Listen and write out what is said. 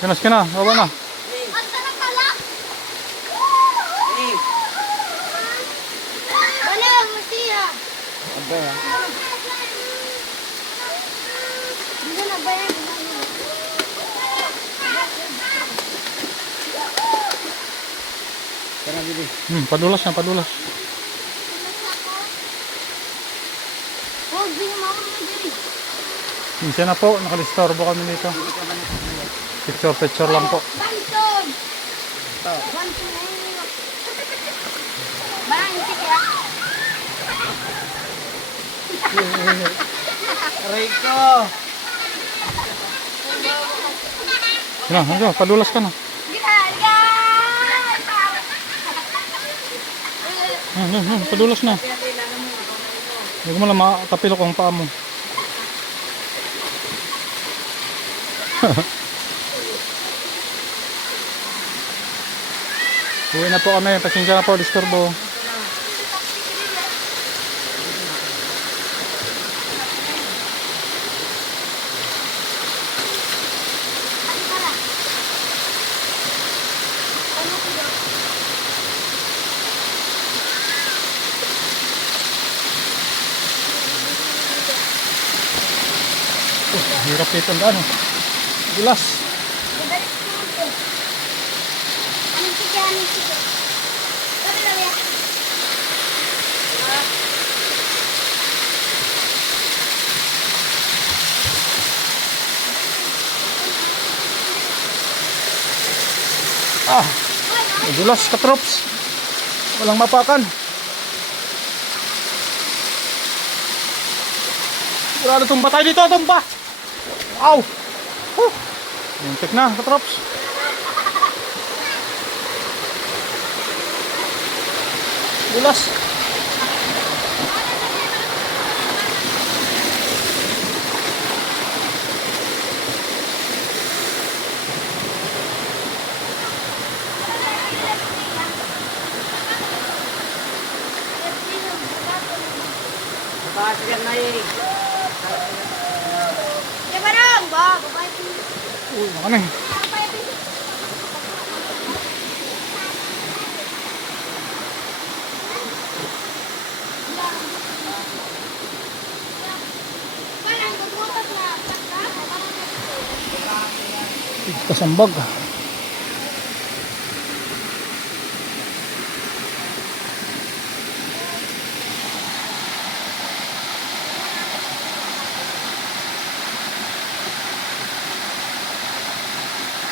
Ganas ka na, baba na. Ang sarap pala. Wala, masiya. Abay ah. Hindi na ba yan? Tara bibi. Padulas na, padulas. Oh, di na mama mo dyan. Minsan na po, nakalistorbo kami dito. Picture lang po. Banton! Ito. Banton na yun. Barang isip ya. Aray ko. Ano, padulas ka na. Padulas na. Hindi mo lang makatapilok ang paa mo. Uwi na po kami. Pasensya na po, disturbo. Hirap nito ang ano. Dulas. Anong sige, anong sige? Sabi lang ya. Dulas ka troops. Walang mapakan. Wala tumba tayo dito, tumba. Wow. Muntik na ka troops. Dulas. Taas yan na eh. Ya barang, ba, babae. Ano na eh. Parang bubutas na. Kasambag.